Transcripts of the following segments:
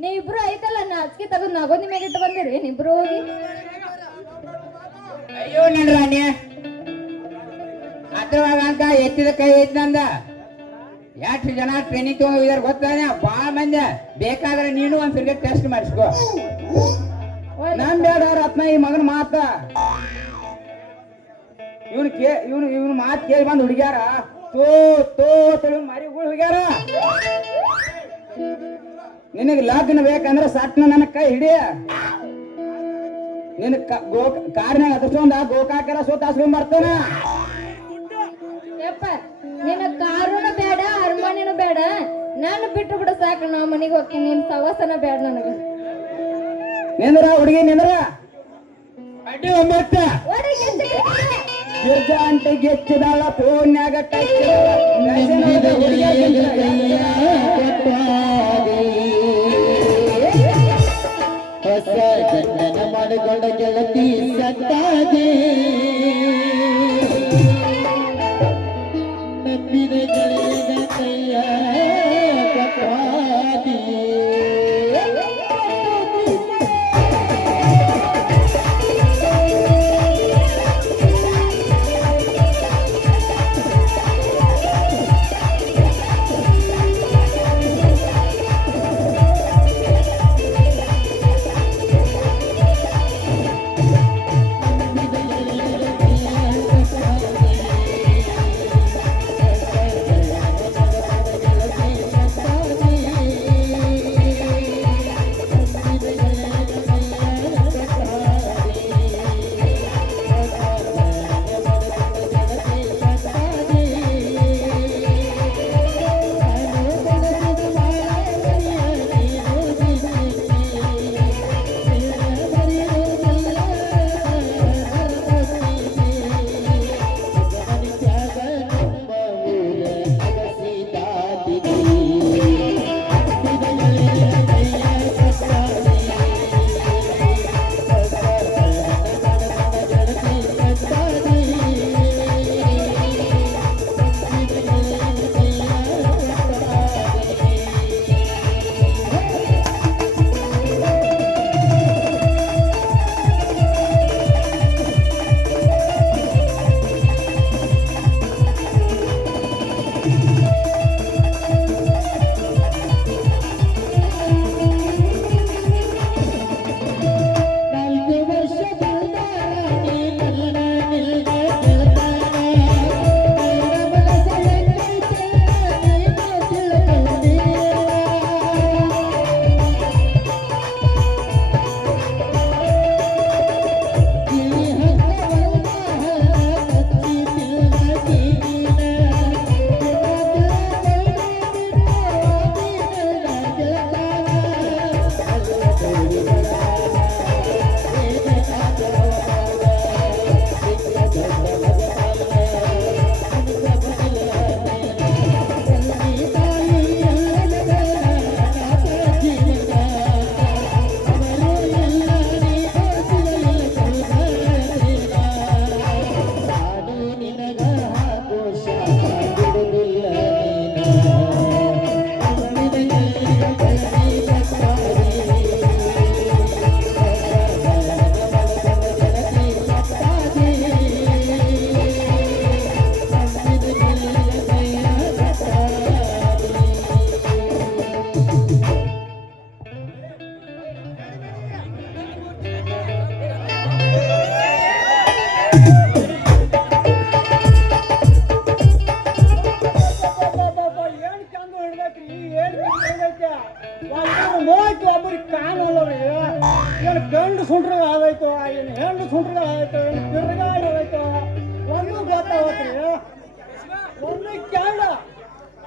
ನೀ ಇಬ್ರು ಐತಲ್ಲ ನಾಚಿಕೆ ತಗೊಂಡ್ ನಗೋದಿ ಮ್ಯಾಗ ಇಟ್ಟು ಬಂದಿರಿ. ನಿಬ್ರು ಹೋಗಿ? ಅಯ್ಯೋ ನನ್ ರಾಣಿ ಹತ್ರವಾಗ ಅಂತ ಎತ್ತಿದ ಕೈ ಐತಿ ನಂದ. ಎಷ್ಟು ಜನ ಟ್ರೈನಿಂಗ್ ತಗೋಗಿದಾರೆ ಗೊತ್ತಾನೆ ಬಾಳ ಮಂದಿ. ಬೇಕಾದ್ರೆ ನೀನು ಒಂದ್ ಸರಿಗೆ ಟೆಸ್ಟ್ ಮಾಡಿಸ್ಕೋ. ನಮ್ ಬೇಡ ರತ್ನ ಈ ಮಗನ ಮಾತ. ಇವನು ಕೇ ಇವನು ಇವನು ಮಾತು ಕೇಳಿ ಬಂದು ಹುಡುಗ್ಯಾರ. ತೋ ತೋ ತಳಿ ಮರಿಗಳು ಹೋಗ್ಯಾರ ನಿನಗೆ ಲಗ್ನ ಬೇಕಂದ್ರೆ ಸಟ್ನ ನನ್ನ ಕೈ ಹಿಡಿಯ. ನಿನ್ ಗೋ ಕಾರ್ನಾಗ ಅದಷ್ಟೊಂದ ಗೋಕಾಕರ ಸುತ್ತ ಹಾಸ್ಕೊಂಡ್ ಬರ್ತಾನ? ಯಪ್ಪ ನಿನ್ನ ಕಾರುನು ಬೇಡ ಅರಮನೆನು ಬೇಡ. ನನ್ನ ಬಿಟ್ಟು ಬಿಡು ಸಾಕು ನಾ ಮನೆಗೆ ಹೋಗ್ತೀನಿ. ನಿನ್ ಸವಾಸನ ಬೇಡ ನನಗ. ನಿಂದ್ರ ಹುಡುಗಿ ನಿಂದ್ರ? ಅಡ್ಡಿ ಒಂಬತ್ತ. ಗಿರ್ಜಾ ಅಂಟಿ ಗೆಚ್ಚಿದಾಳ ಫೋನ್ಯಾಗ ಟಚ್ ಹೊಸ गलती सता दे।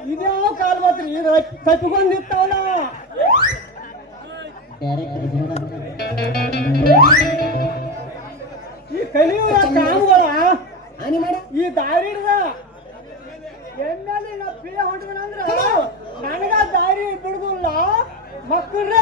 ಇದ್ಯಾವ ಕಾಲ್ ಬತ್ರಿ ಇದು ತಪ್ಪಿಕೊಂಡು ನಿಂತಾವಲ್ಲ ಈ ಕಲಿಯುವ ಕಾಮಗಳ ಈ ದಾರಿ ಹಿಡ್ದ ಎಮ್ಮೆಲೆ ನಾ ಪ್ರಿಯ ಹೊಂಟ್ಕೊಂಡ್ರ ನನಗ ದಾರಿ ಬಿಡುದಿಲ್ಲ ಮಕ್ಕಳ್ರ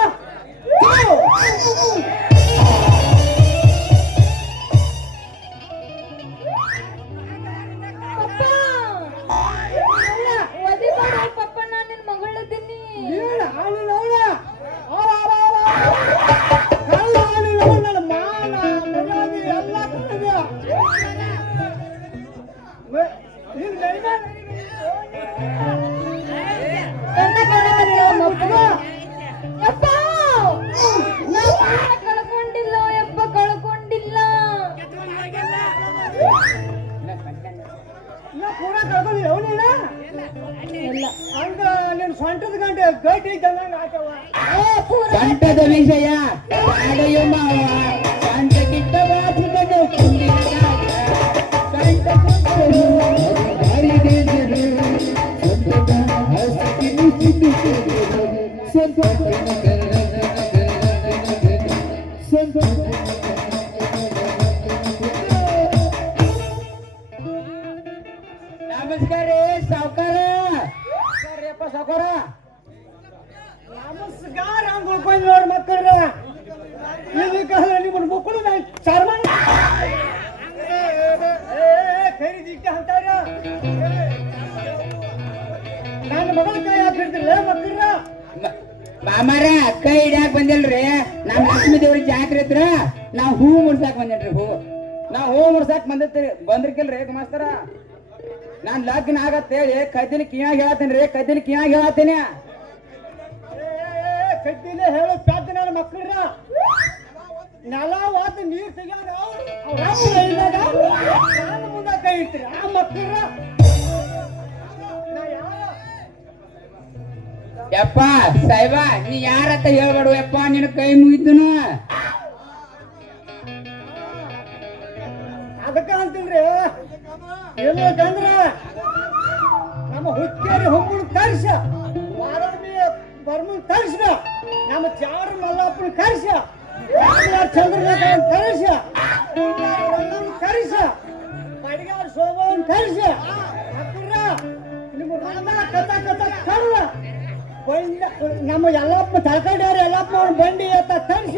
ಕಂಠದ ವಿಷಯ ಕಾಡೆಯು ಮಾವ ಕಂಠ ಕಿಟ್ಟ ಬಾಸುತ್ತದೆ ಕುಂದಿನ ಜಾತ. ಕಂಠ ಕಿಟ್ಟರು. ಬಾರಿಗೆ ಜನ ಸಂತತ ಹಸಿರು ಸಿದ್ಧಿಸಿದರು ಸಂತತ ಇದಕ್ಕಾದ್ರೆ ನಿಮ್ಮನ್ನ ಮುಕ್ಕಳು ನಾ ಚಾರ್ಮನ್ ಖರೀದಿ ಅಂತಾರ ನನ್ನ ಮಗಳ ಕೈ ಹಾಕಿರ್ತಿಲ್ಲ ಮಕ್ಕಳ ಮಾಮಾರ ಅಕ್ಕ ಹಿಡ್ಯಾಕ್ ಬಂದಿಲ್ರಿ. ನಮ್ಮ ಲಕ್ಷ್ಮೀ ದೇವ್ರ ಜಾತ್ರೆ ಇದ್ರ ನಾವು ಹೂ ಮುಡ್ಸಾಕ್ ಬಂದೇನ್ರಿ ಹೂ. ನಾ ಹೂ ಮುರ್ಸಾಕ್ ಬಂದಿರ್ತೀರಿ ಬಂದಿರ್ಕಿಲ್ರಿ ಮಾಸ್ತರ. ನಾನ್ ಲಗ್ನ ಆಗತ್ತೆ ಹೇಳಿ ಕದ್ದಿನ ಕಿಯಾಗ ಹೇಳತ್ತೀನಿ ರೀ ಕದ್ದಿನ ಕಿಯಾಗ ಹೇಳತ್ತೀನಿ. ಕದ್ದಿನ ಹೇಳು ಪ್ಯಾದ ನಾನು ಮಕ್ಕಳ್ರ. ನೆಲ ವಾದ ನೀರ್ ತೆಗ್ಯಾರ? ನಾನು ಮುಂದೆ ಕೈ ಆ ಯಾರ ಯಪ್ಪ ಸಾಯ್ಬ ನೀ ಯಾರತ್ತ ಹೇಳ್ಬೇಡು ಯಪ್ಪ ನಿನ್ನ ಕೈ ಮುಗಿದ್ದುನು ಅದಕ್ಕ ಅಂತಿಲ್ರಿ. ಹೇಳ್ಬೇಕಂದ್ರ ನಮ್ಮ ಹುಕ್ಕೇರಿ ಹುಮ್ಮನ್ ಕರ್ಸ. ವಾರಮಿ ಬರ್ಮನ್ ಕರ್ಸ ನಮ್ಮ ಚಾರ ಮಲ್ಲಪ್ಪನ ಕರ್ಸ. ಚಂದ್ರನಾಥನ್ ಕರ್ಸ? ಕರ್ಸ? ಬಡಿಗಾರ ಶೋಭವನ್ ಕರ್ಸ? ನಿಮ್ಮ ರನ್ನ ಕಥ ಕಥ ಕರ್ರ ನಮ್ಮ ಎಲ್ಲಪ್ಪ ತಳ್ಕೊಂಡವ್ರ ಎಲ್ಲಪ್ಪ ಬಂಡಿ ಅಂತ ತರಿಸ.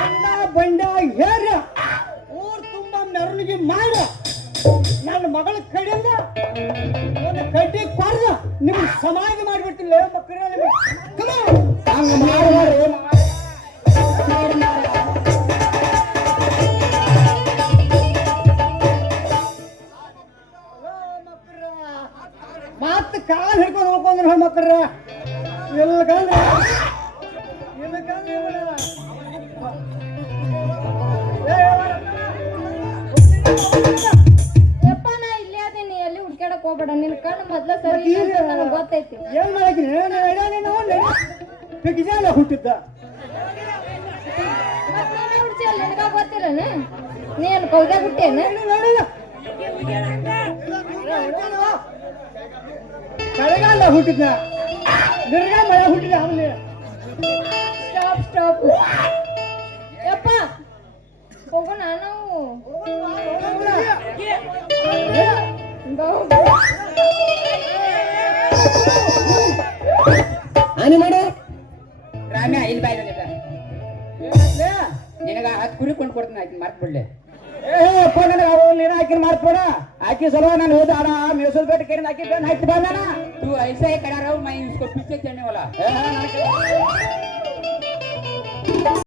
ಅಣ್ಣ, ಬಂಡ, ಹೇರ. ಊರ್ ತುಂಬಾ ಮೆರವಣಿಗೆ ಮಾಡ. ನನ್ನ ಮಗಳ ಕಡೆಯಿಂದ ಒಂದು ಕಡ್ಡಿ ಕೊರ್ದ. ನಿಮ್ಗೆ ಸಮಾಧಿ ಮಾಡಿಬಿಡ್ತಿಲ್ಲ ಮಕ್ಕಳ. ಕಾಲ್ ಹಿಡ್ಕೊಂಡು ಎಲ್ಲ ಮಕ್ಕಳ ಎಲ್ಲಕಂದ್ರೆ ಎಲ್ಲಕಂದ್ರೆ ಯಪ್ಪ ನಾ ಇಲ್ಲೇ ಅದೀನಿ ಎಲ್ಲಿ ಹುಡ್ಕ್ಯಾಡಕ್ ಹೋಗ್ಬೇಡ. ನಿನ್ ಕಣ್ಣು ಮೊದ್ಲ ಸರಿ ನನಗ್ ಗೊತ್ತೈತಿ. ಏನ್ ಮಾಡಕ್ಕೆ ಪಿಗಿಜಾಲ ಹುಟ್ಟಿದ್ದ ನೀನೇ. ಹುಡ್ಸಿ ಅಲ್ಲಿ ನಿನಗ ಗೊತ್ತಿಲ್ಲನ? ನೀನ್ ಕೌದ್ಯಾಗ ಹುಟ್ಟೇನ ಕಳೆಗಾಲ ಹುಟ್ಟಿದ. ನಿರ್ಗ ಮಳೆ ಹುಟ್ಟಿದ ಅವನೇ ಸ್ಟಾಪ್ ಸ್ಟಾಪ್ ಯಪ್ಪ ಹೋಗೋಣ ನಾವು. ಹಾನಿ ಮಾಡ. ರಾಮ್ಯ ಇಲ್ಲಿ ಬಾಯ್ ನಿನಗ ಹತ್ತು ಕುರಿ ಕೊಂಡು ಕೊಡ್ತೀನಿ ಆಯ್ತು ಮರ್ತ್ ಬಿಡ್ಲೆ. ಏ ಅಪ್ಪ ನನಗೆ ಅವ ನೀನು ಹಾಕಿ ಮಾಡ್ಬೇಡ ಆಕಿ ಸಲ ನಾನು ಹೋದ ಆಡ ಮೇಸೂರು ಬೇಟೆ ಕೇಳಿ ಹಾಕಿ ಹಾಕಿ ಬಂದ तू ऐसा ही करा रहा हूँ मैं इसको पीछे चढ़ने वाला ಏ, ನನಗೆ